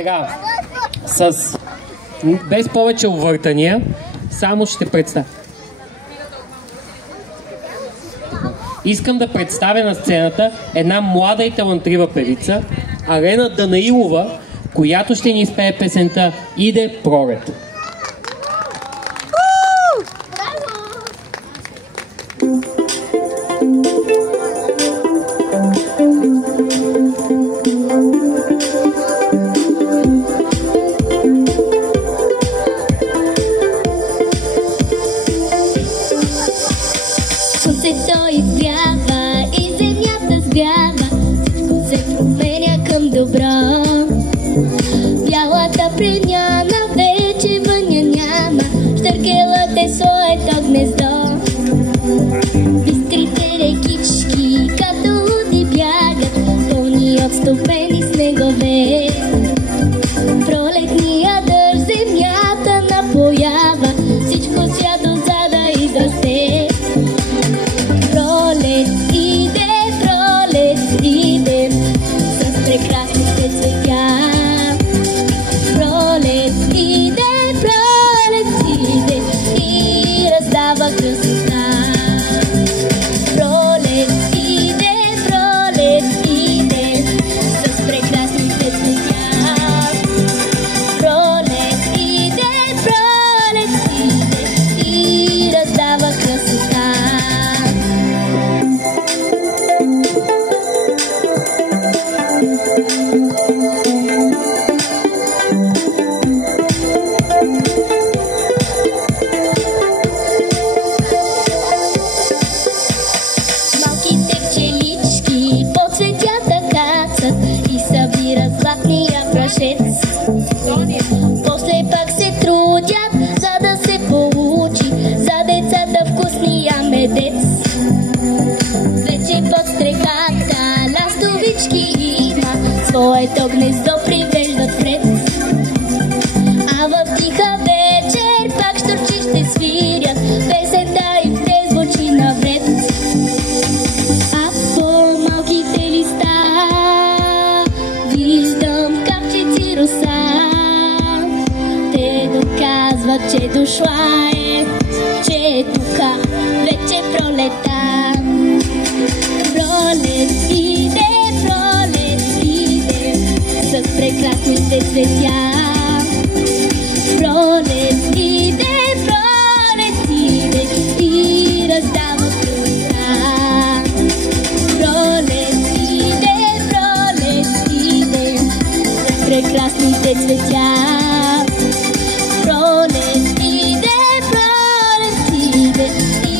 Сега, без повече увъртания, само ще представя. Искам да представя на сцената една млада и талантлива певица, Алена Данаилова, която ще ни изпее песента "Иде пролет". Слънцето изгрява и земята сгрява, всичко се променя към добро. Бялата премяна вече въня няма, щъркелът е своето гнездо. Бистрите рекички като луди бягат, пълни от стопени снегове. Пролетния дъжд земята напоява, всичко свято за да израсте. Пролет иде с прекрасните цветя. Пролет иде и раздава красота. Пролет иде с прекрасните цветя. Пролет иде и раздава красота. Малките пчелички по цветята кацат и събират златния прашец. После пак се трудят, за да се получи за децата вкусния медец. Вече под стрехата ластовички има, своето гнездо привеждат пред. А в тиха вечер пак щурчи ще свирят, песента им ще звучи навред. А по малките листа виждам капчици роса. Те доказват, че дошла е, че е тука вече пролета. Пролет иде с прекрасните цветя. Пролет иде и раздава красота. Пролет иде с прекрасните цветя. Пролет иде и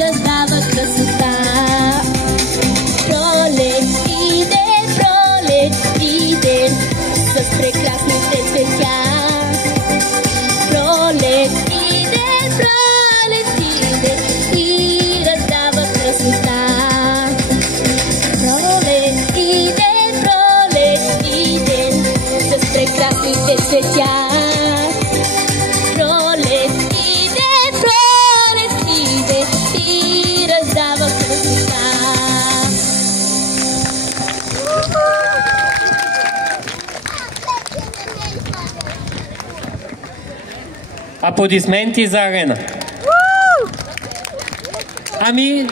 раздава красота. Пролет иде с прекрасните цветя. Пролет иде и раздава красота. Пролет иде с прекрасните цветя. Пролет иде и раздава красота. Аплодисменти за Алена. Ами,